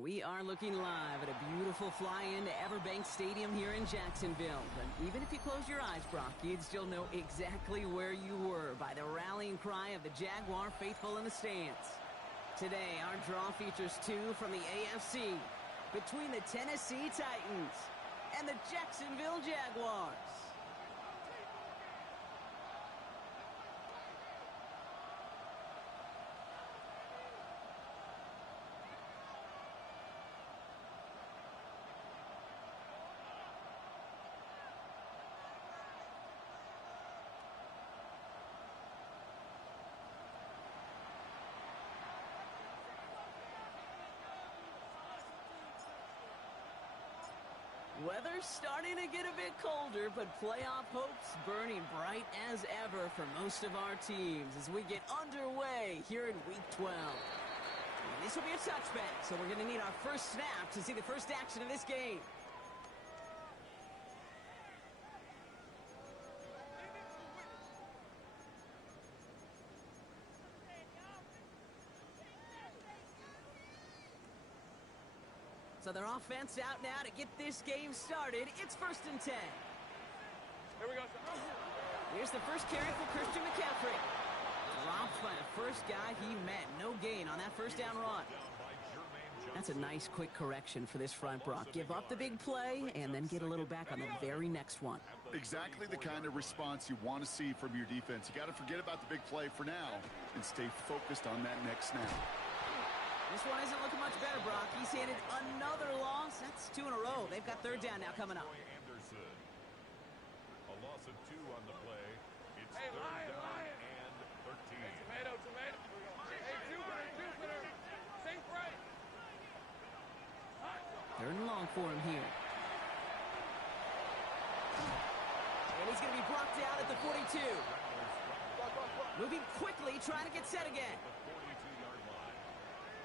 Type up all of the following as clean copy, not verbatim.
We are looking live at a beautiful fly-in to Everbank Stadium here in Jacksonville. But even if you close your eyes, Brock, you'd still know exactly where you were by the rallying cry of the Jaguar faithful in the stands. Today, our draw features two from the AFC between the Tennessee Titans and the Jacksonville Jaguars. Weather's starting to get a bit colder, but playoff hopes burning bright as ever for most of our teams as we get underway here in Week 12. And this will be a touchback, so we're going to need our first snap to see the first action of this game. So their offense out now to get this game started. It's 1st and 10. Here we go. Here's the first carry for Christian McCaffrey. Dropped by the first guy he met. No gain on that first down run. That's a nice quick correction for this front, Brock. Give up the big play and then get a little back on the very next one. Exactly the kind of response you want to see from your defense. You got to forget about the big play for now and stay focused on that next snap. This one isn't looking much better, Brock. He's handed another loss. That's 2 in a row. They've got third down now coming up. Anderson. A loss of 2 on the play. It's third down and 13. Hey, tomato. Hey, Jupiter. Safe right. 3rd and long for him here. And he's going to be brought down at the 42. Moving quickly, trying to get set again. 42-yard line.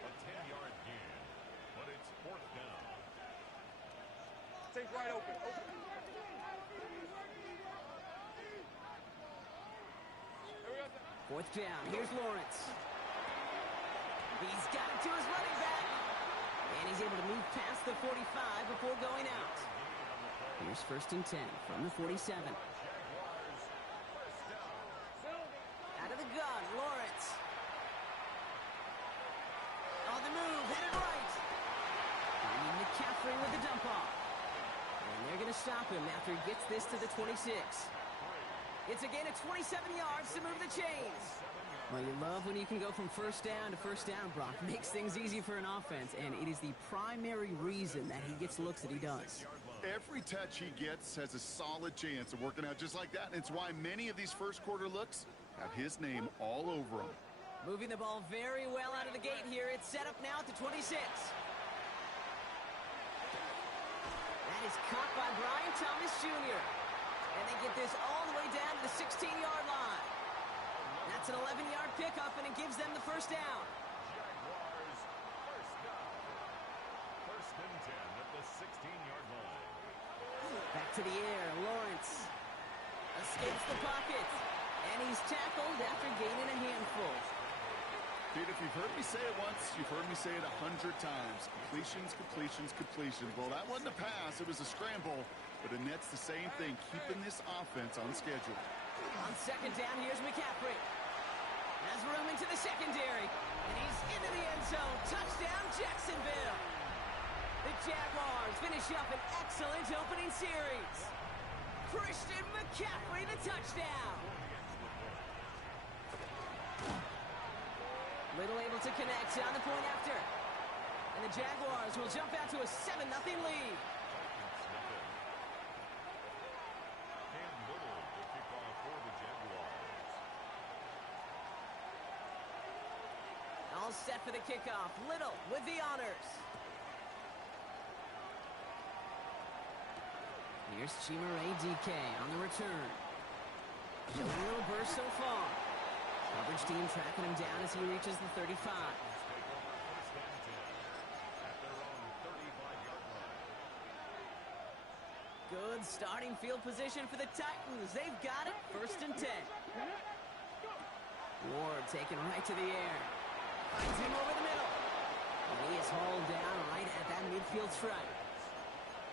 A 10-yard gain, but it's 4th down. Safe right open. Fourth down. Here's Lawrence. He's got it to his running back. And he's able to move past the 45 before going out. Here's 1st and 10 from the 47. Out of the gun, Lawrence. On the move, headed right. Finding McCaffrey with the dump off. And they're going to stop him after he gets this to the 26. It's a gain of 27 yards to move the chains. Well, you love when you can go from first down to first down, Brock. Makes things easy for an offense, and it is the primary reason that he gets looks that he does. Every touch he gets has a solid chance of working out just like that, and it's why many of these first quarter looks have his name all over them. Moving the ball very well out of the gate here. It's set up now at the 26. That is caught by Brian Thomas Jr. And they get this all the way down to the 16-yard line. That's an 11-yard pickup, and it gives them the first down. Jaguars, first down. 1st and 10 at the 16-yard line. Back to the air. Lawrence escapes the pocket. And he's tackled after gaining a handful. Pete, if you've heard me say it once, you've heard me say it 100 times. Completions. Well, that wasn't a pass. It was a scramble. But it nets the same thing, keeping this offense on schedule. On 2nd down, here's McCaffrey. Has room into the secondary. And he's into the end zone. Touchdown, Jacksonville. The Jaguars finish up an excellent opening series. Christian McCaffrey, the touchdown. Little able to connect on the point after. And the Jaguars will jump out to a 7-0 lead. All set for the kickoff. Little with the honors. Here's Chimere DK on the return. Showing a little burst so far. Coverage team tracking him down as he reaches the 35. Good starting field position for the Titans. They've got it. 1st and 10. Ward taken right to the air. Finds him over the middle. And he is hauled down right field strike.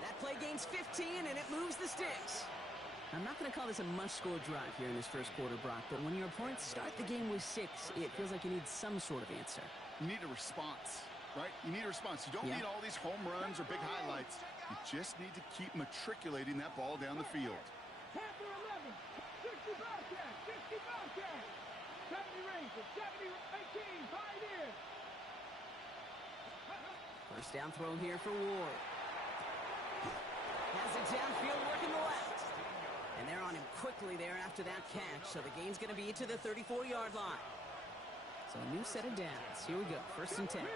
That play gains 15, and it moves the sticks. I'm not going to call this a must-score drive here in this first quarter, Brock, but when your opponents start the game with 6, it feels like you need some sort of answer. You need a response, right? You need a response. You don't need all these home runs or big highlights. You just need to keep matriculating that ball down the field. 10 for 11, 60 Bobcats, 60 Bobcats, 70 Rangers, 70 18, Pioneers. First down throw here for Ward. Has it downfield, working the left. And they're on him quickly there after that catch, so the gain's going to be to the 34-yard line. So a new set of downs. Here we go, first and 10. 70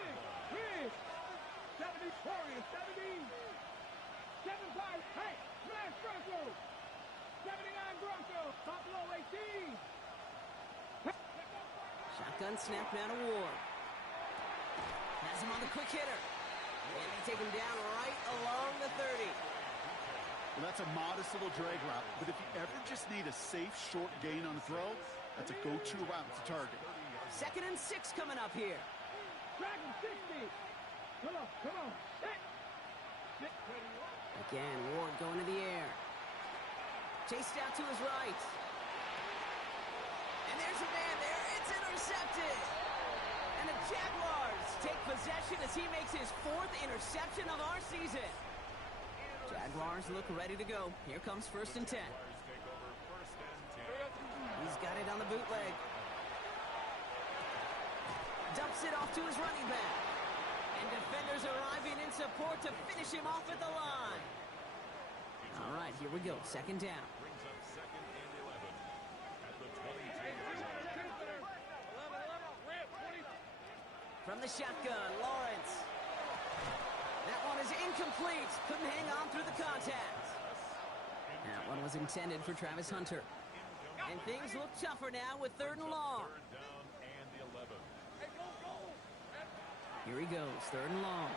Warriors, 70. 75, hey, smash Bronco. 79 Bronco, Buffalo 18. Shotgun snap now to Ward. Has him on the quick hitter. And they take him down right along the 30. Well, that's a modest little drag route, but if you ever just need a safe, short gain on a throw, that's a go-to route to target. 2nd and 6 coming up here. Dragon 60. Come on. Again, Ward going to the air. Chased out to his right. And there's a man there. It's intercepted. And the Jaguars take possession as he makes his 4th interception of our season. Jaguars look ready to go. Here comes 1st and 10. He's got it on the bootleg. Dumps it off to his running back. And defenders arriving in support to finish him off at the line. All right, here we go. 2nd down. Brings up 2nd and 11 at the 22. From the shotgun, Lawrence. That one is incomplete. Couldn't hang on through the contact. That one was intended for Travis Hunter. And things look tougher now with 3rd and long. 3rd down and 11. Here he goes, 3rd and long.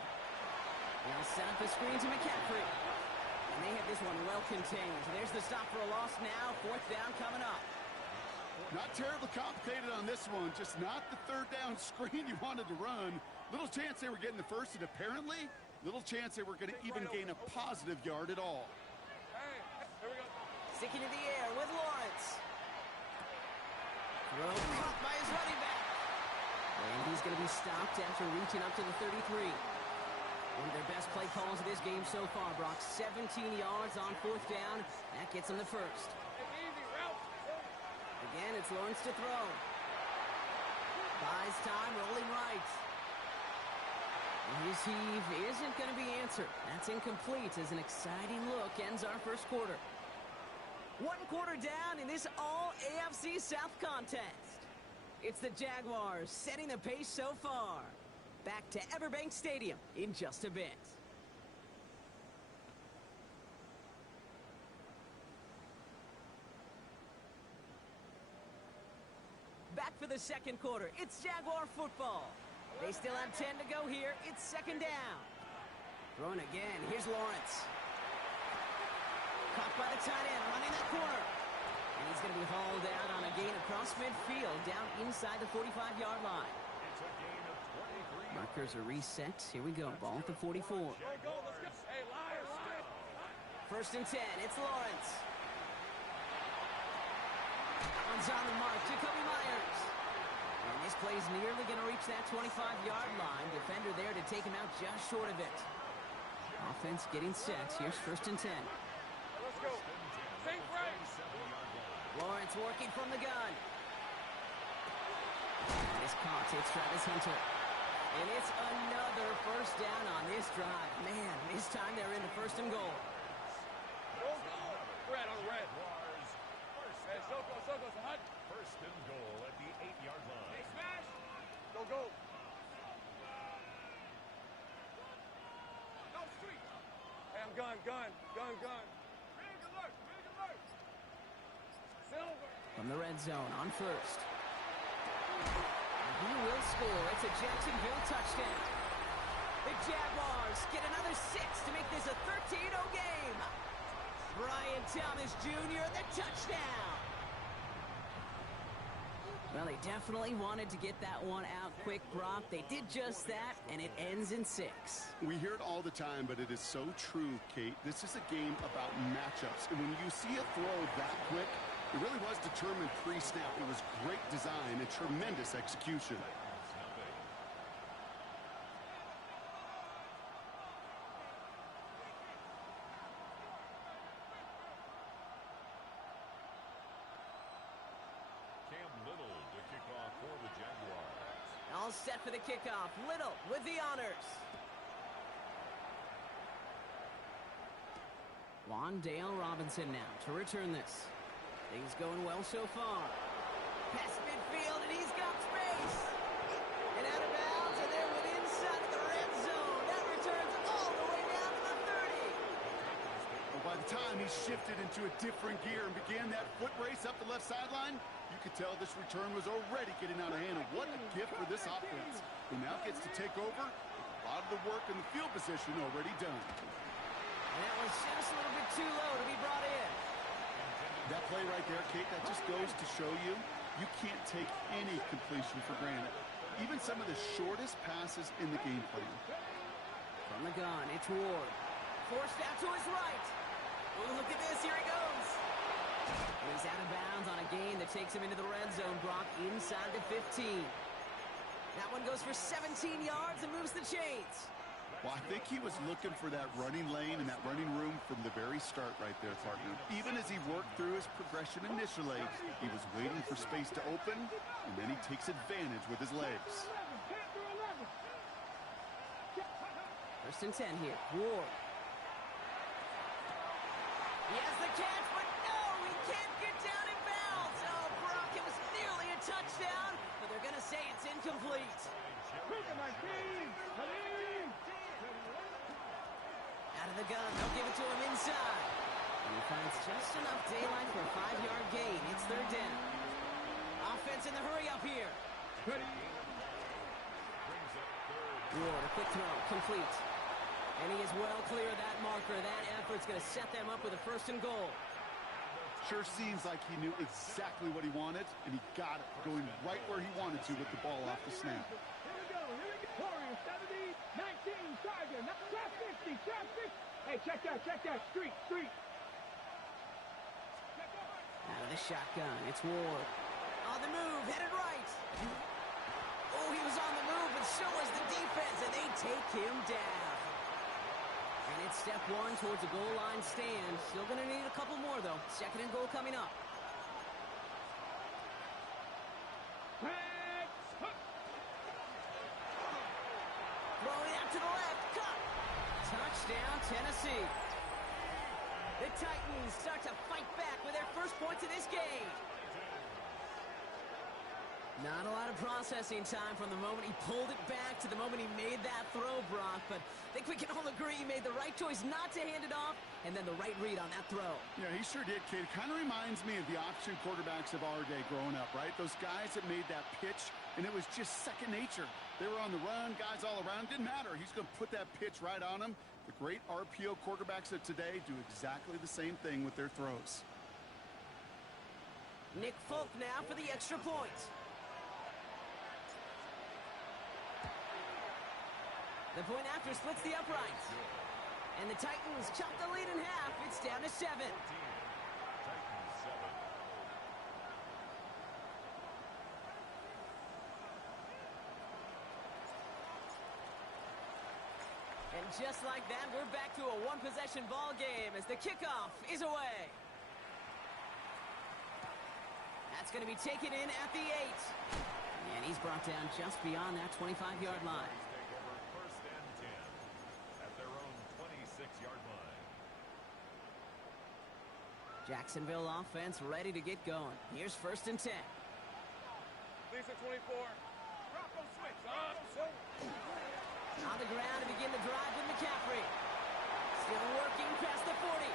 They'll set up a screen to McCaffrey. And they have this one well contained. There's the stop for a loss now. 4th down coming up. Not terribly complicated on this one, just not the 3rd down screen you wanted to run. Little chance they were getting the first, and apparently, little chance they were going to even gain a positive yard at all. Sticking to the air with Lawrence. Throw caught by his running back. And he's going to be stopped after reaching up to the 33. One of their best play calls of this game so far, Brock. 17 yards on 4th down. That gets them the first. Again, it's Lawrence to throw. Buys time, rolling right. His heave isn't going to be answered. That's incomplete as an exciting look ends our first quarter. 1 quarter down in this all-AFC South contest. It's the Jaguars setting the pace so far. Back to Everbank Stadium in just a bit. Back for the 2nd quarter. It's Jaguar football. They still have 10 to go here. It's 2nd down. Throwing again. Here's Lawrence. Caught by the tight end, running that corner. And he's going to be hauled out on a gain across midfield, down inside the 45-yard line. It's a gain of 23. Markers are reset. Here we go. Ball at the 44. First and 10. It's Lawrence. One's on the mark. Jacoby Myers. And this play's nearly going to reach that 25-yard line. Defender there to take him out just short of it. Offense getting set. Here's 1st and 10. Let's go. Safe right. Lawrence working from the gun. And it's caught. It's Travis Hunter. And it's another 1st down on this drive. Man, this time they're in the 1st and goal. Go. Red on red. Hey, Soko, Hunt. 1st and goal at the 8-yard line. Hey, smash. Go. No, street. Hey, I'm gun. Big alert. Silver. From the red zone on 1st. And he will score. It's a Jacksonville touchdown. The Jaguars get another 6 to make this a 13-0 game. Brian Thomas Jr. the touchdown. Well, they definitely wanted to get that one out quick, Brock. They did just that, and it ends in 6. We hear it all the time, but it is so true, Kate. This is a game about matchups. And when you see a throw that quick, it really was determined pre-snap. It was great design and tremendous execution. All set for the kickoff. Little with the honors. Wandale Robinson now to return this. Things going well so far. Past midfield, and he's got space. And out of bounds, and they're within inside of the red zone. That returns all the way down to the 30. Well, by the time he shifted into a different gear and began that foot race up the left sideline, you could tell this return was already getting out of hand. And what a gift for this offense, who now gets to take over with a lot of the work and the field position already done. And that was just a little bit too low to be brought in. That play right there, Kate, that just goes to show you, you can't take any completion for granted. Even some of the shortest passes in the game plan. From the gun, it's Ward. Forced out to his right. Oh, look at this, here he goes. And he's out of bounds on a gain that takes him into the red zone, Brock, inside the 15. That one goes for 17 yards and moves the chains. Well, I think he was looking for that running lane and that running room from the very start right there, partner. Even as he worked through his progression initially, he was waiting for space to open, and then he takes advantage with his legs. First and 10 here. Ward. He has the catch, but no, he can't get down in bounds. Oh, Brock, it was nearly a touchdown, but they're going to say it's incomplete. Out of the gun, they'll give it to him inside. And he finds just enough daylight for a 5-yard gain. It's third down. Offense in the hurry up here. Ward, a quick throw, complete. And he is well clear of that marker. That effort's going to set them up with a first and goal. Sure seems like he knew exactly what he wanted, and he got it, going right where he wanted to with the ball off the snap. Warrior 70, 19, Tiger, trap 50, trap 50. Hey, check that, street. Out of the shotgun, it's Ward. On the move, headed right. Oh, he was on the move, but so was the defense, and they take him down. And it's step one towards a goal line stand. Still going to need a couple more, though. Second and goal coming up. Throwing out to the left. Cut. Touchdown, Tennessee. The Titans start to fight back with their first points of this game. Not a lot of processing time from the moment he pulled it back to the moment he made that throw, Brock. But I think we can all agree he made the right choice not to hand it off, and then the right read on that throw. Yeah, he sure did, kid. Kind of reminds me of the option quarterbacks of our day growing up, right? Those guys that made that pitch, and it was just second nature. They were on the run, guys all around. Didn't matter. He's going to put that pitch right on him. The great RPO quarterbacks of today do exactly the same thing with their throws. Nick Folk now for the extra point. The point after splits the uprights. And the Titans chop the lead in half. It's down to 7. And just like that, we're back to a one-possession ball game as the kickoff is away. That's going to be taken in at the 8. And he's brought down just beyond that 25-yard line. Jacksonville offense ready to get going. Here's first and 10. Lisa 24. Rocco switch. On the ground to begin the drive with McCaffrey. Still working past the 40.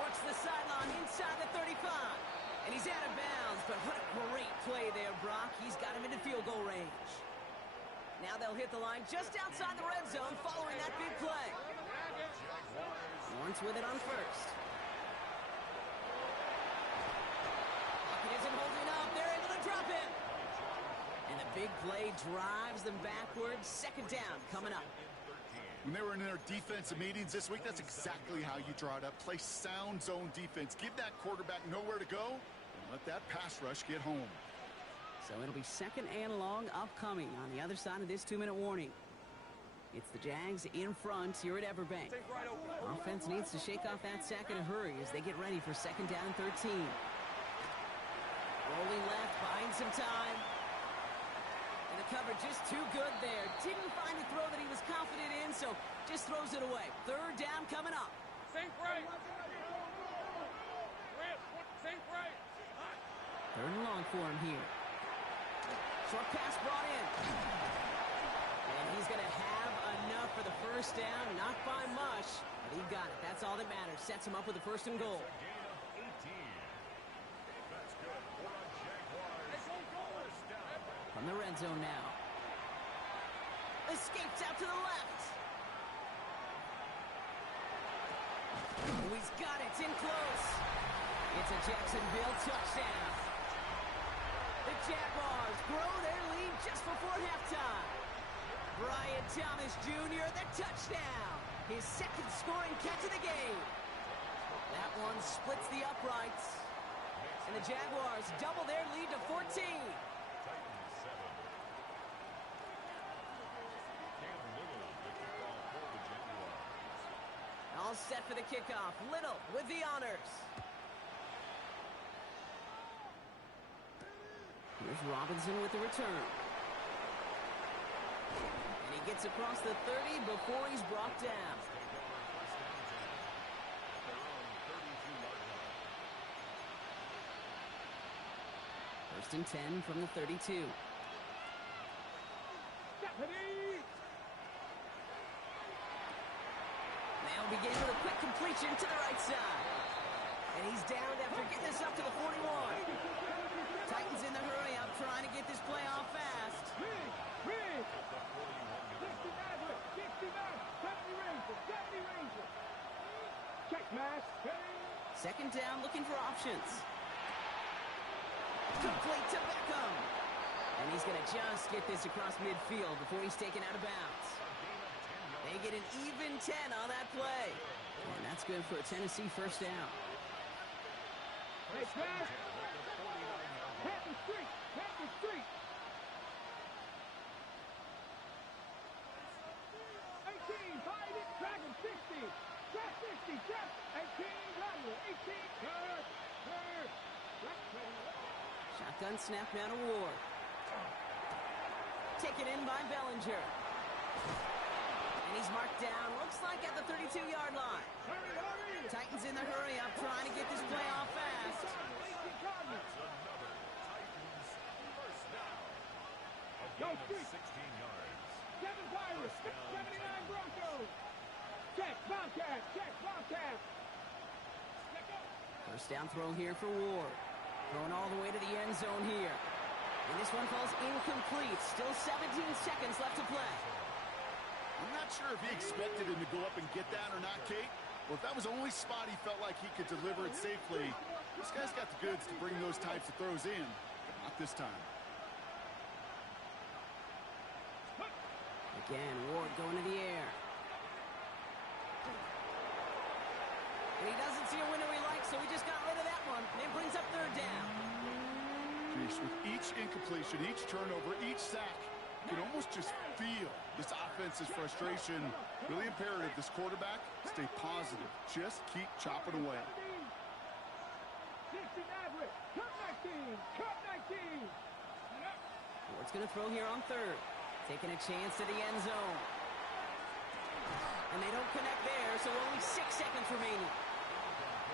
Works the sideline inside the 35. And he's out of bounds, but what a great play there, Brock. He's got him into field goal range. Now they'll hit the line just outside the red zone following that big play. Lawrence with it on first. Isn't holding up. They're into the drop it. And the big play drives them backwards. Second down coming up. When they were in their defensive meetings this week, that's exactly how you draw it up. Play sound zone defense. Give that quarterback nowhere to go, and let that pass rush get home. So it'll be second and long upcoming on the other side of this 2-minute warning. It's the Jags in front here at Everbank. Offense needs to shake off that sack in a hurry as they get ready for second down and 13. Rolling left, buying some time. And the cover just too good there. Didn't find the throw that he was confident in, so just throws it away. Third down coming up. Safe right. Safe right. Third and long for him here. Short pass brought in. And he's going to have enough for the first down. Not by much, but he got it. That's all that matters. Sets him up with a first and goal. From the red zone now. Escapes out to the left. Oh, he's got it. It's in close. It's a Jacksonville touchdown. The Jaguars grow their lead just before halftime. Brian Thomas Jr., the touchdown. His second scoring catch of the game. That one splits the uprights. And the Jaguars double their lead to 14. All set for the kickoff. Little with the honors. Here's Robinson with the return. And he gets across the 30 before he's brought down. First and 10 from the 32. They'll begin with a quick completion to the right side. And he's down after getting this up to the 41. Titans in the hurry up, trying to get this play off fast. Second down, looking for options. Complete to Beckham. And he's going to just get this across midfield before he's taken out of bounds. They get an even 10 on that play. And that's good for a Tennessee first down. Hey, pass. Hit the street. Hit the street. 18, find it. Dragon 60. Check 60. Check. 18, Dragon. 18. Third. Shotgun snap now to Ward. Taken in by Bellinger. And he's marked down, looks like at the 32-yard line. Titans in the hurry up, trying to get this play off fast. Go street. 16 yards. 7 Pirates. 79 Broncos. Check, Bobcat. Check, Bobcat. First down throw here for Ward. Throwing all the way to the end zone here. And this one falls incomplete. Still 17 seconds left to play. I'm not sure if he expected him to go up and get that or not, Kate. Or if that was the only spot he felt like he could deliver it safely. This guy's got the goods to bring those types of throws in. But not this time. Again, Ward going to the air. And he doesn't see a window he likes, so he just got rid of that one. And it brings up third down. With each incompletion, each turnover, each sack, you can almost just feel this offense's frustration. Really imperative, this quarterback, stay positive. Just keep chopping away. 60 average. Cut 19. Cut 19. Ward's going to throw here on third. Taking a chance to the end zone. And they don't connect there, so only 6 seconds remaining.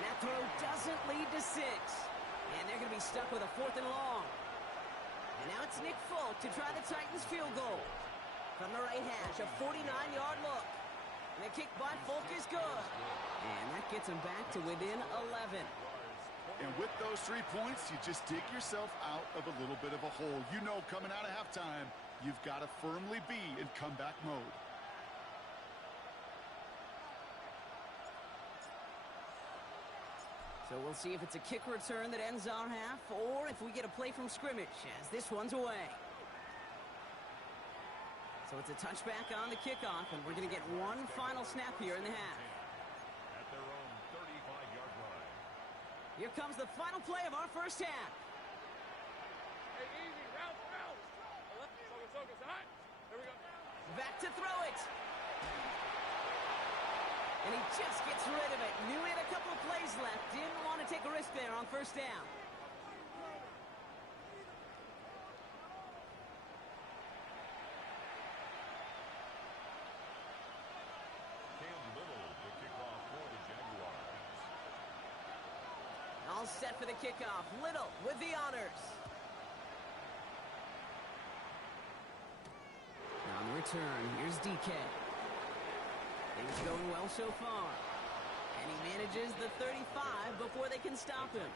That throw doesn't lead to 6. And they're going to be stuck with a 4th and long. And now it's Nick Folk to try the Titans field goal. From the right hash, a 49-yard look. And the kick by Folk is good. And that gets him back to within 11. And with those 3 points, you just dig yourself out of a little bit of a hole. You know, coming out of halftime, you've got to firmly be in comeback mode. So we'll see if it's a kick return that ends our half, or if we get a play from scrimmage, as this one's away. So it's a touchback on the kickoff, and we're going to get one final snap here in the half. At their own 35-yard line. Here comes the final play of our first half. Hey, easy, route. Focus, hot. Here we go. Back to throw it. And he just gets rid of it. Knew he had a couple of plays left. Didn't want to take a risk there on first down. Cam Little to kick off for the Jaguars. All set for the kickoff. Little with the honors. On the return, here's DK. Things going well so far. And he manages the 35 before they can stop him.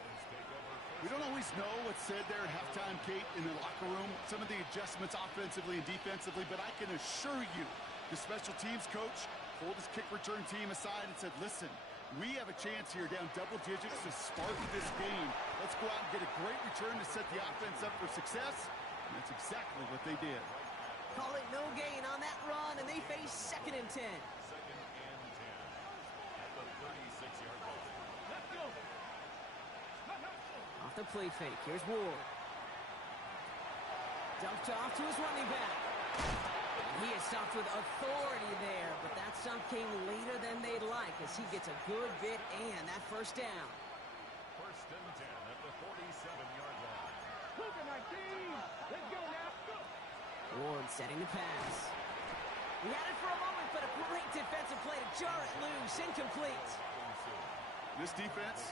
We don't always know what's said there at halftime, Kate, in the locker room. Some of the adjustments offensively and defensively, but I can assure you the special teams coach pulled his kick return team aside and said, listen, we have a chance here down double digits to spark this game. Let's go out and get a great return to set the offense up for success. And that's exactly what they did. Call it no gain on that run, and they face 2nd and 10. 2nd and 10 at the 36-yard line. Let's go. Off the play fake, here's Ward. Dumped off to his running back. He is stopped with authority there, but that stop came later than they'd like as he gets a good bit and that first down. 1st and 10 at the 47-yard line. Look at my team. Let's go now. Go. Ward setting the pass. He had it for a moment, but a great defensive play to jar it loose. Incomplete. This defense,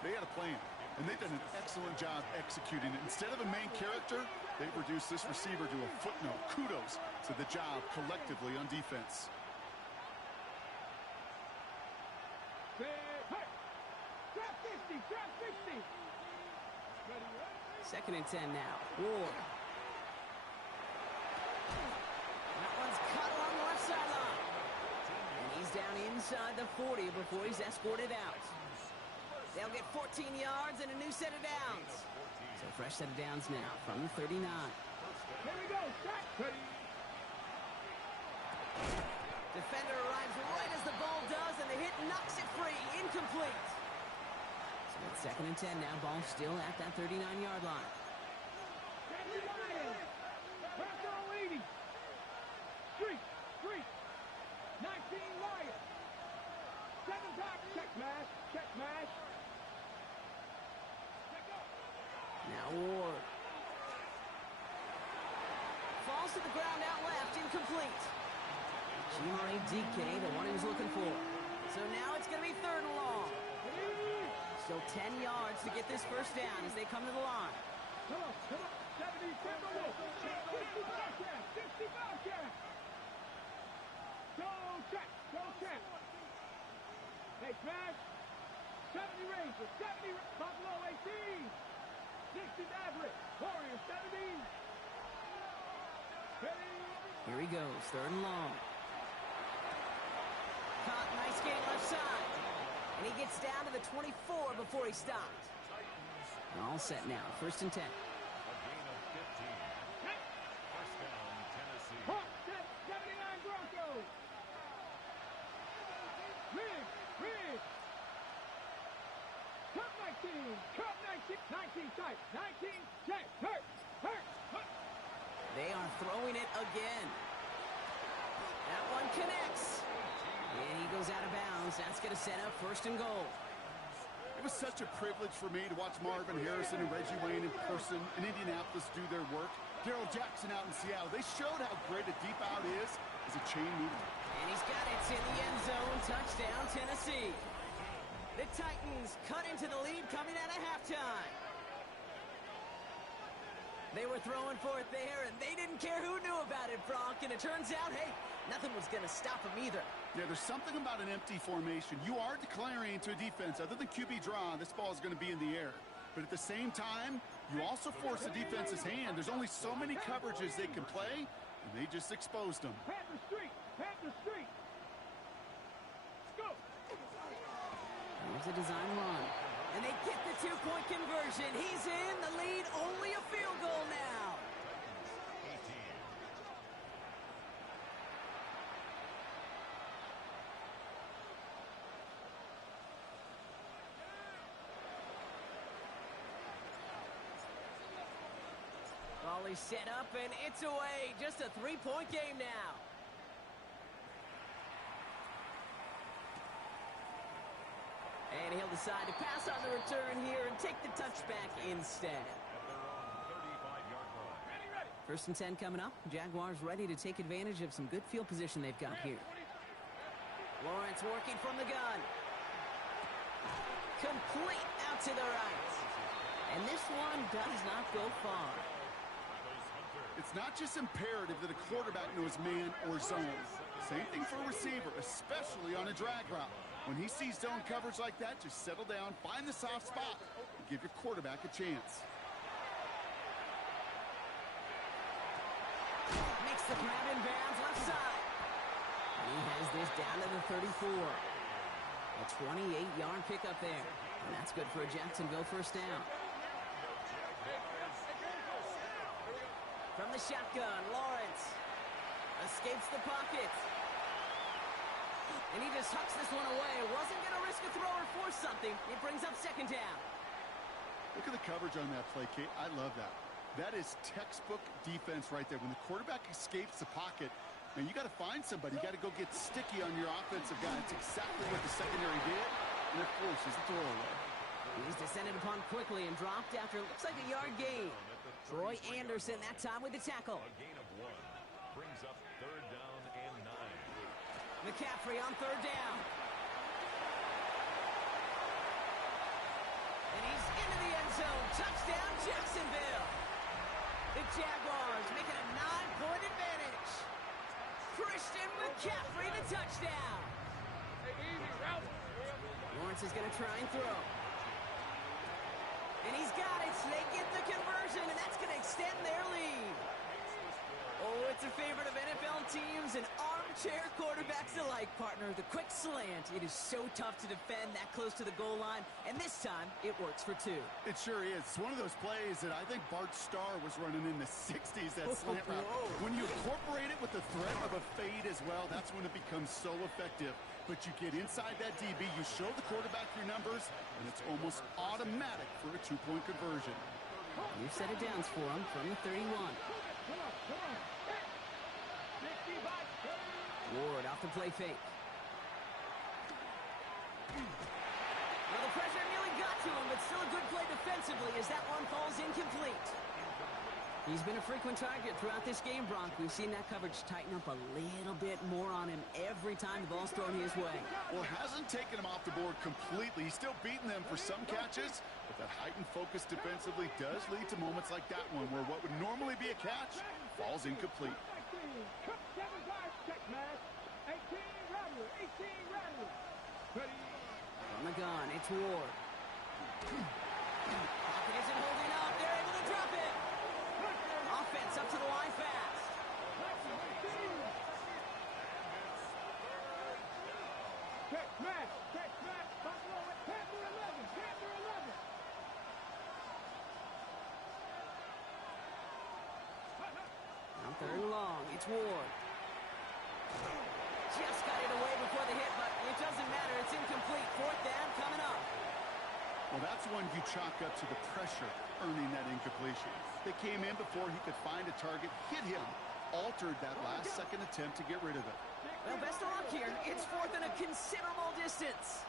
they had a plan, and they've done an excellent job executing it. Instead of a main character, they've reduced this receiver to a footnote. Kudos to the job collectively on defense. Hey, trap 50, trap 50. 2nd and 10 now. Ward. That one's cut along the left sideline. And he's down inside the 40 before he's escorted out. They'll get 14 yards and a new set of downs. So fresh set of downs now from the 39. Here we go. Track. Defender arrives right as the ball does, and the hit knocks it free. Incomplete. So it's 2nd and 10 now. Ball still at that 39-yard line. 19 Lions. 7 times check mash. Now Ward. Falls to the ground out left, incomplete. G-Money DK, the one he was looking for. So now it's going to be 3rd and long. Still 10 yards to get this first down as they come to the line. Come on. 70, 50 Bobcats. Go check. Hey, smash. 70 Rangers, 70 Buffalo 18. 60 Maverick, Warriors 70. Here he goes, 3rd and long. Caught, nice gain left side. And he gets down to the 24 before he stopped. All set now, 1st and 10. A gain of 15. First down, Tennessee. 79 Broncos. Riggs. Cup 19 tight. 19 check. Hurt. They are throwing it again. That one connects. And he goes out of bounds. That's going to set up 1st and goal. It was such a privilege for me to watch Marvin Harrison and Reggie Wayne in person in Indianapolis do their work. Darrell Jackson out in Seattle. They showed how great a deep out is as a chain mover. And he's got it. It's in the end zone. Touchdown, Tennessee. The Titans cut into the lead coming out of halftime. They were throwing for it there, and they didn't care who knew about it, Brock. And it turns out, hey, nothing was going to stop them either. Yeah, there's something about an empty formation. You are declaring to a defense, other than QB draw, this ball is going to be in the air. But at the same time, you also force the defense's hand. There's only so many coverages they can play, and they just exposed them. Panther Street. Go. Here's a design run. And they get the two-point conversion. He's in the lead. Only a field goal now. Volley set up, and it's away. Just a three-point game now. And he'll decide to pass on the return here and take the touchback instead. First and 10 coming up. Jaguars ready to take advantage of some good field position they've got here. Lawrence working from the gun. Complete out to the right. And this one does not go far. It's not just imperative that a quarterback knows man or zone. Same thing for a receiver, especially on a drag route. When he sees zone coverage like that, just settle down, find the soft spot, and give your quarterback a chance. Makes the grab in bounds left side. And he has this down to the 34. A 28-yard pickup there. And that's good for a Jacksonville first down. From the shotgun, Lawrence escapes the pocket. And he just hucks this one away. Wasn't going to risk a throw or force something. It brings up second down. Look at the coverage on that play, Kate. I love that. That is textbook defense right there. When the quarterback escapes the pocket, man, you got to find somebody. You got to go get sticky on your offensive guy. It's exactly what the secondary did, and it forces the throwaway. He's descended upon quickly and dropped after it looks like a yard gain. Troy Anderson that time with the tackle. A gain of 1 brings up third down and 9. McCaffrey on third down. And he's into the end zone. Touchdown, Jacksonville. The Jaguars make it a 9-point advantage. Christian McCaffrey, the touchdown. Lawrence is going to try and throw. And he's got it. They get the conversion, and that's going to extend their lead. Oh, it's a favorite of NFL teams and armchair quarterbacks alike, partner. The quick slant. It is so tough to defend that close to the goal line, and this time it works for 2. It sure is. It's one of those plays that I think Bart Starr was running in the 60s, that slant route. When you incorporate it with the threat of a fade as well, that's when it becomes so effective. But you get inside that DB, you show the quarterback your numbers, and it's almost automatic for a 2-point conversion. New set of downs for him from the 31. Ward off the play fake. Well, the pressure nearly got to him, but still a good play defensively as that one falls incomplete. He's been a frequent target throughout this game, Bronk. We've seen that coverage tighten up a little bit more on him every time the ball's thrown his way. Well, hasn't taken him off the board completely. He's still beating them for some catches, but that heightened focus defensively does lead to moments like that one where what would normally be a catch falls incomplete. From the gun, it's Ward. Pocket isn't holding up. They're able to drop it. Offense up to the line fast. On third and long, it's Ward. Just got it away before the hit, but it doesn't matter. It's incomplete. Fourth down coming up. Well, that's one you chalk up to the pressure earning that incompletion. They came in before he could find a target, hit him, altered that last-second attempt to get rid of it. Well, best of luck here. It's fourth and a considerable distance.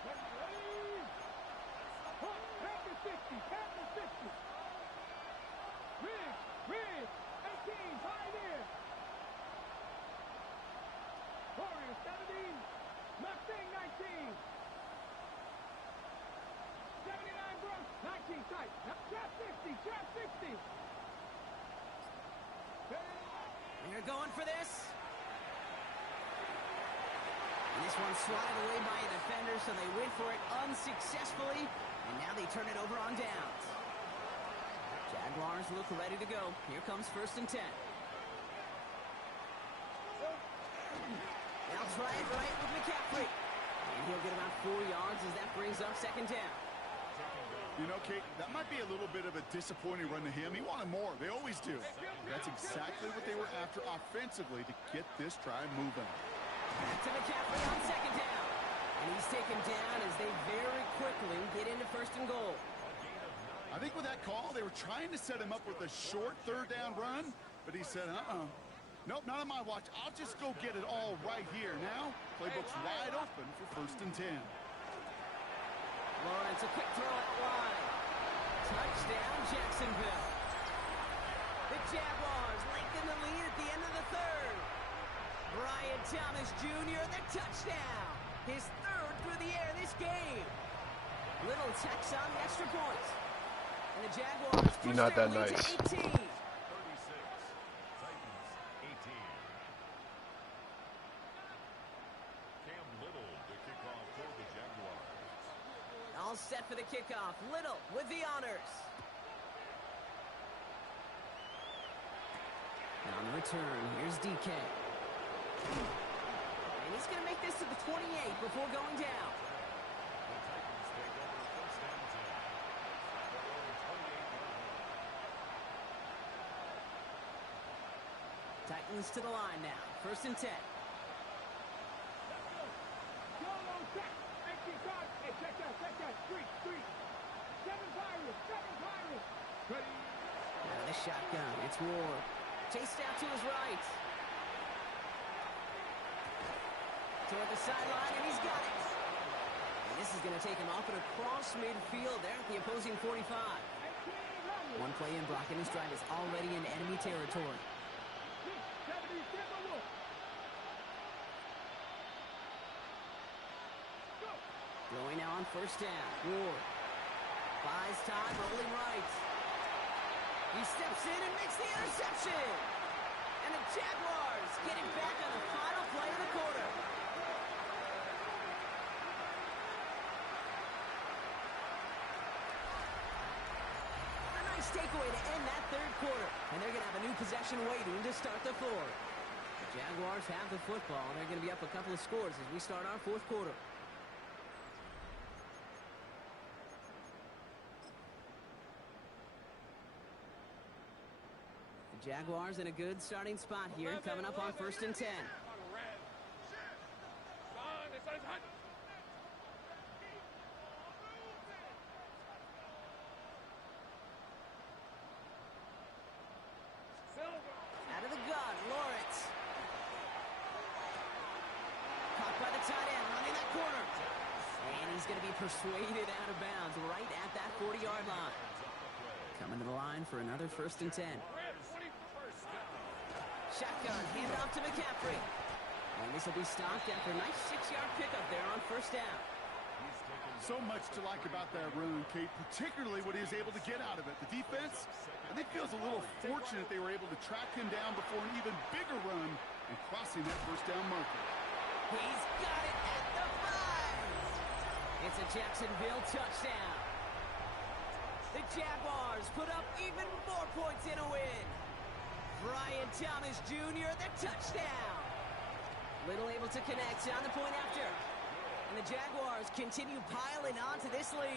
They're going for this. And this one's swatted away by a defender, so they went for it unsuccessfully, and now they turn it over on downs. Jaguars look ready to go. Here comes first and 10. They'll try it right with McCaffrey. And And he'll get about 4 yards as that brings up second down. You know, Kate, that might be a little bit of a disappointing run to him. He wanted more. They always do. That's exactly what they were after offensively to get this drive moving. Back to McCaffrey on second down. And he's taken down as they very quickly get into first and goal. I think with that call, they were trying to set him up with a short third down run, but he said, nope, not on my watch. I'll just go get it all right here. Now, playbook's wide open for first and 10. Lawrence, a quick throw out wide. Touchdown, Jacksonville. The Jaguars lengthen the lead at the end of the third. Brian Thomas Jr., the touchdown. His third through the air this game. Little tacks on the extra point. And the Jaguars push not their that lead nice. to 18. 36. Titans 18. Cam Little to kick off for the Jaguars. All set for the kickoff. Little with the honors. And on the return, here's DK. And he's going to make this to the 28 before going down. The Titans take over first and 10. Their own 28-yard line. Titans to the line now. First and 10. Solo set. Empty guard. Hey, check that. Street. Seven Pirates. Ready. Out of the shotgun. It's Ward. Chased out to his right. Toward the sideline, and he's got it. And this is going to take him off and across midfield there at the opposing 45. One play in, Brock, and his drive is already in enemy territory. Going now on first down. Ward buys time, rolling right. He steps in and makes the interception. And the Jaguars get it back on the final play of the quarter. A nice takeaway to end that third quarter. And they're going to have a new possession waiting to start the fourth. The Jaguars have the football, and they're going to be up a couple of scores as we start our fourth quarter. Jaguars in a good starting spot here, coming up on first and 10. Out of the gun, Lawrence. Caught by the tight end, running that corner. And he's going to be persuaded out of bounds right at that 40-yard line. Coming to the line for another first and 10. Shotgun, handoff to McCaffrey. And this will be stopped after a nice 6-yard pickup there on first down. So much to like about that run, Kate, particularly what he was able to get out of it. The defense, I think, feels a little fortunate they were able to track him down before an even bigger run and crossing that first down marker. He's got it at the 5. It's a Jacksonville touchdown. The Jaguars put up even more points in a win. Brian Thomas Jr., the touchdown. Little able to connect on the point after. And the Jaguars continue piling on to this lead. 43.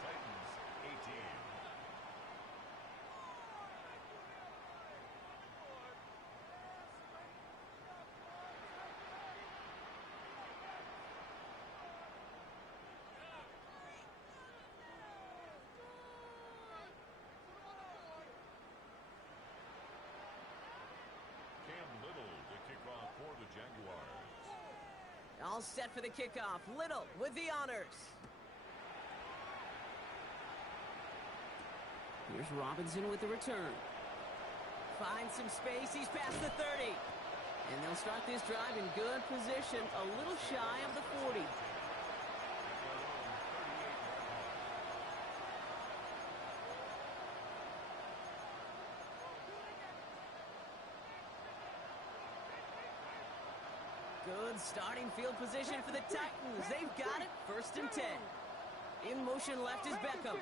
Titans 18. Cam Little to kick off for the Jaguars. All set for the kickoff. Little with the honors. Here's Robinson with the return. Finds some space. He's past the 30. And they'll start this drive in good position, a little shy of the 40. Good starting field position for the Titans. They've got it. First and 10. In motion left is Beckham. Out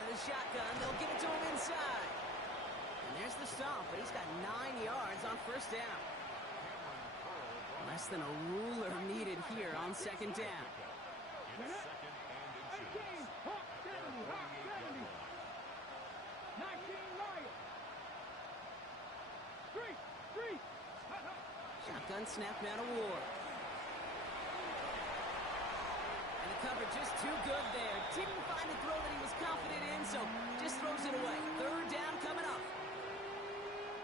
of the shotgun, they'll give it to him inside. And there's to stop, but he's got 9 yards on first down. Less than a ruler needed here on second down. It's second and 18, Hawk 70, Hawk 70. 19, Lions. 3. Shotgun snap now to Ward. And the cover just too good there. Didn't find a throw that he was confident in, so just throws it away. Third down coming up.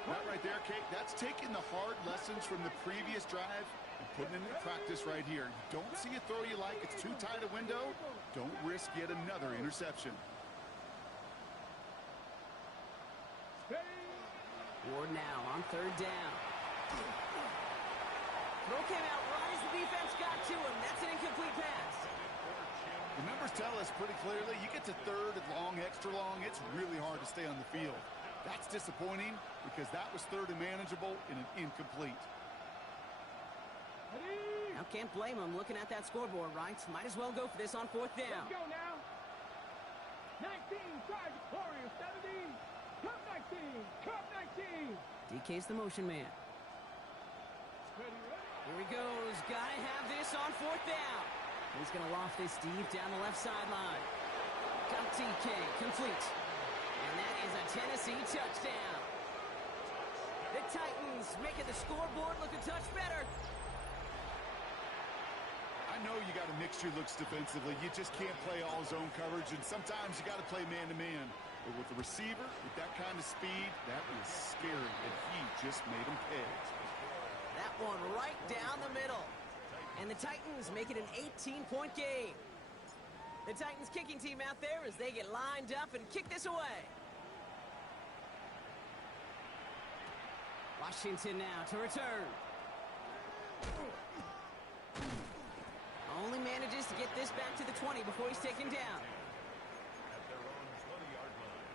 That right there, Kate, that's taking the hard lessons from the previous drive and putting it into practice right here. You don't see a throw you like, it's too tight a window, don't risk yet another interception. Ward now on third down. Throw came out right as the defense got to him. That's an incomplete pass. The numbers tell us pretty clearly, you get to third and long, extra long, it's really hard to stay on the field. That's disappointing because that was third and manageable in an incomplete. Now can't blame him looking at that scoreboard, right? Might as well go for this on fourth down. Let's go now. 19, Sergeant Warrior 70. Cup 19, Cup 19. DK's the motion man. Ready. Here he goes. Gotta have this on fourth down. He's gonna loft this deep down the left sideline. Got DK, complete. And that is a Tennessee touchdown. The Titans making the scoreboard look a touch better. I know you got to mix your looks defensively. You just can't play all zone coverage, and sometimes you got to play man-to-man. But with the receiver, with that kind of speed, that is scary, and he just made him pay. That one right down the middle. And the Titans make it an 18-point game. The Titans kicking team out there as they get lined up and kick this away. Washington now to return. Only manages to get this back to the 20 before he's taken down. At their own 20-yard line.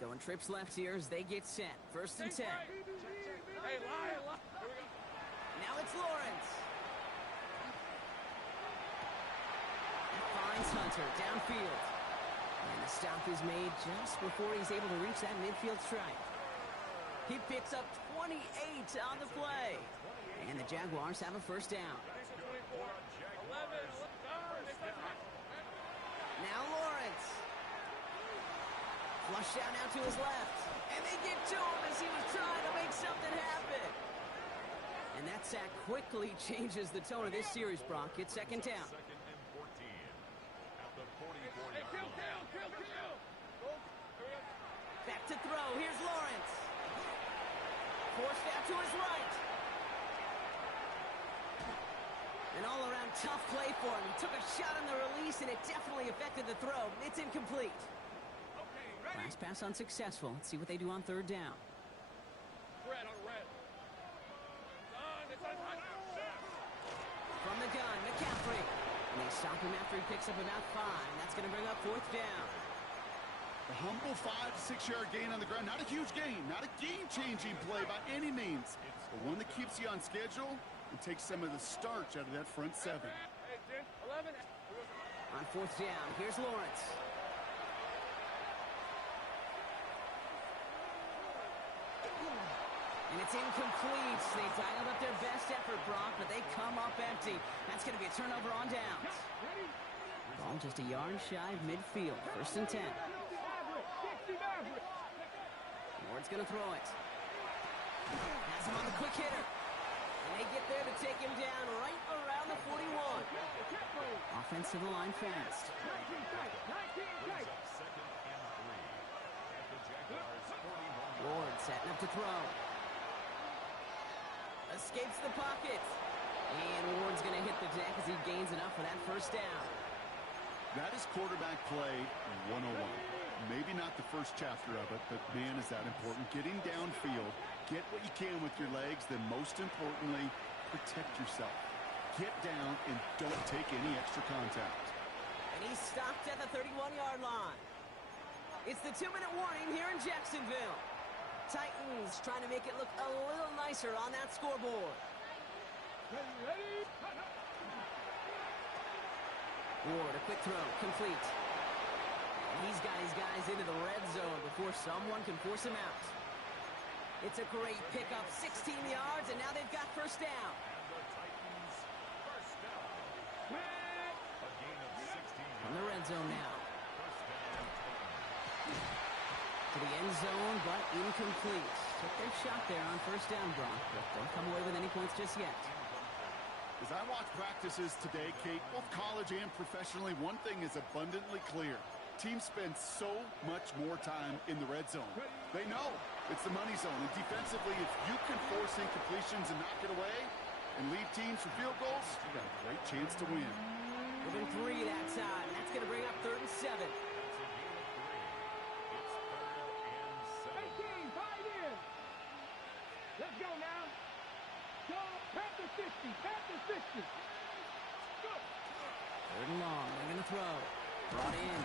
Going trips left here as they get set. First and 10. Hey, Lion. Here we go. Now it's Lawrence. And finds Hunter downfield. And the stop is made just before he's able to reach that midfield strike. He picks up 28 on the play. And the Jaguars have a first down. Now Lawrence. Flush down now to his left. And they get to him as he was trying to make something happen. And that sack quickly changes the tone of this series, Brock. It's second down. Second and 14 at the 44-yard Hey, kill. Back to throw. Here's Lawrence. Forced out to his right. An all-around tough play for him. He took a shot on the release, and it definitely affected the throw. It's incomplete. Last pass unsuccessful. Let's see what they do on third down. Red on red. From the gun, McCaffrey. And they stop him after he picks up about 5. That's going to bring up fourth down. The humble 5 to 6 yard gain on the ground. Not a huge gain, not a game-changing play by any means, but one that keeps you on schedule and takes some of the starch out of that front 7. Hey, 10, 11. On fourth down, here's Lawrence. And it's incomplete. They dialed up their best effort, Brock, but they come up empty. That's going to be a turnover on downs. Ball just a yard shy of midfield. First and 10. Ward's going to throw it. Has him on the quick hitter. And they get there to take him down right around the 41. Offense to the line fast. Brings up second and 3 at the Jaguars' 41. Ward setting up to throw. Escapes the pocket. And Ward's going to hit the deck as he gains enough for that first down. That is quarterback play 101. Maybe not the first chapter of it, but man, is that important. Getting downfield, get what you can with your legs, then most importantly, protect yourself. Get down and don't take any extra contact. And he's stopped at the 31-yard line. It's the 2-minute warning here in Jacksonville. Titans trying to make it look a little nicer on that scoreboard. Ready. Ward, a quick throw, complete. And he's got his guys into the red zone before someone can force him out. It's a great pickup, 16 yards, and now they've got first down. And the Titans first down. A gain of 16 From the red zone now. First down, To the end zone, but incomplete. Took their shot there on first down, Brock, but don't come away with any points just yet. As I watch practices today, Kate, both college and professionally, one thing is abundantly clear. Teams spend so much more time in the red zone. They know it's the money zone. And defensively, if you can force incompletions and knock it away and lead teams for field goals, you got a great chance to win. Within 3 that time. That's going to bring up 3rd and 7. It's a gain of 3. It's 3rd and 7. 18, 5 in. Let's go now. Go, Panthers 50, Panthers 50. Go. 3rd and long. They're going to throw. Brought in.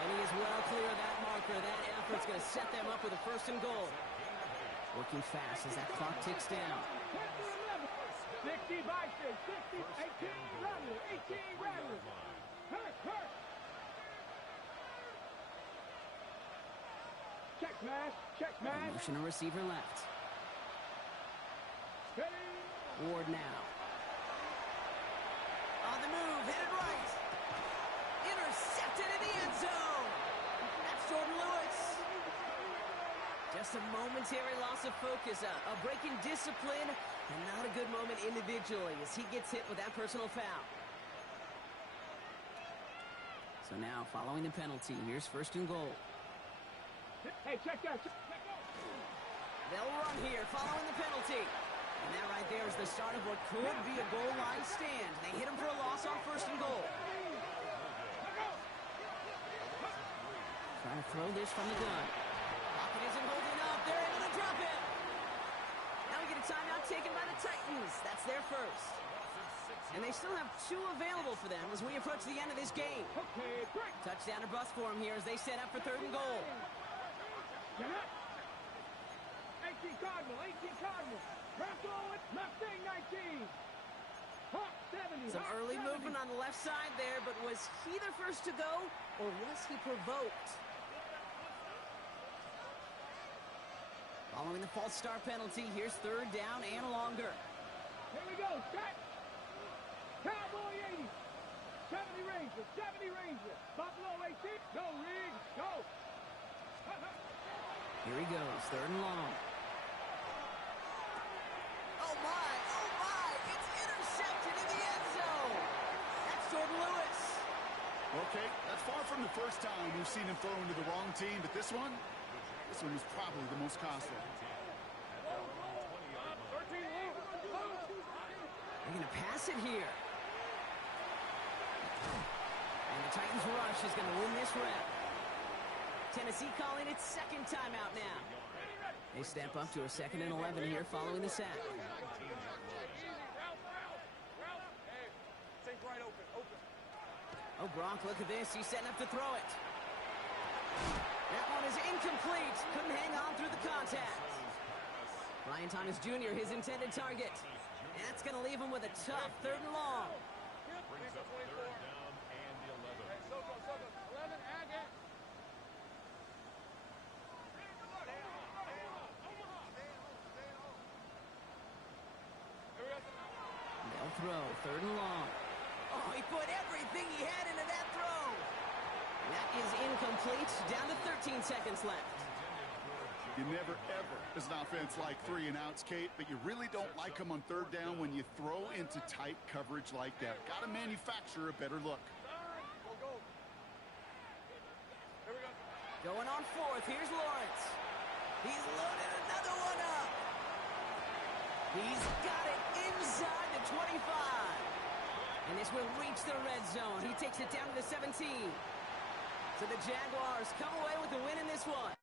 And he is well clear of that marker. That effort's going to set them up with a 1st and goal. Working fast as that clock ticks down. Panther 11. 60 by 6, 60, 18 Rattler, 18 Rattler. Hurt, hurt. Check smash, check smash. Motion a receiver left. Steady. Ward now. On the move, hit it right. Intercepted in the end zone. That's Jordan Lewis. Just a momentary loss of focus, a break in discipline, and not a good moment individually as he gets hit with that personal foul. So now, following the penalty, here's 1st and goal. Hey, check that. Check that. They'll run here following the penalty. And that right there is the start of what could be a goal line stand. They hit him for a loss on 1st and goal. Trying to throw this from the gun. Pocket isn't holding up. They're able to drop it. Now we get a timeout taken by the Titans. That's their 1st. And they still have 2 available for them as we approach the end of this game. Okay, break. Touchdown or bust for them here as they set up for 3rd and goal. Get up. 18 Cardinal, 18 Cardinal. Russell, Mustang 19. Hawk 70. Some Hawk early 70. movement on the left side there, but was he the first to go, or was he provoked? Following the false start penalty, here's 3rd down and longer. Here we go. Set. Cowboy 80. 70 Ranger. 70 Ranger. Buffalo 18. Go, Reed. Go. Here he goes, 3rd and long. Oh my, it's intercepted in the end zone. That's Jordan Lewis. Okay, that's far from the first time we've seen him throw into the wrong team, but this one was probably the most costly. They're going to pass it here. And the Titans rush is going to win this rep. Tennessee calling its 2nd timeout now. They step up to a 2nd and 11 here following the sack. Oh, Brock, look at this. He's setting up to throw it. That one is incomplete. Couldn't hang on through the contact. Ryan Thomas Jr., his intended target. And that's going to leave him with a tough 3rd and long. Brings up 3rd down and 11. They'll throw, 3rd and long. Oh, he put everything he had into that throw. That is incomplete. Down to 13 seconds left. You never, ever, as an offense, like 3 and outs, Kate, but you really don't like them on 3rd down when you throw into tight coverage like that. Got to manufacture a better look. Going on 4th, here's Lawrence. He's loaded another one up. He's got it inside the 25. And this will reach the red zone. He takes it down to the 17. So the Jaguars come away with the win in this one.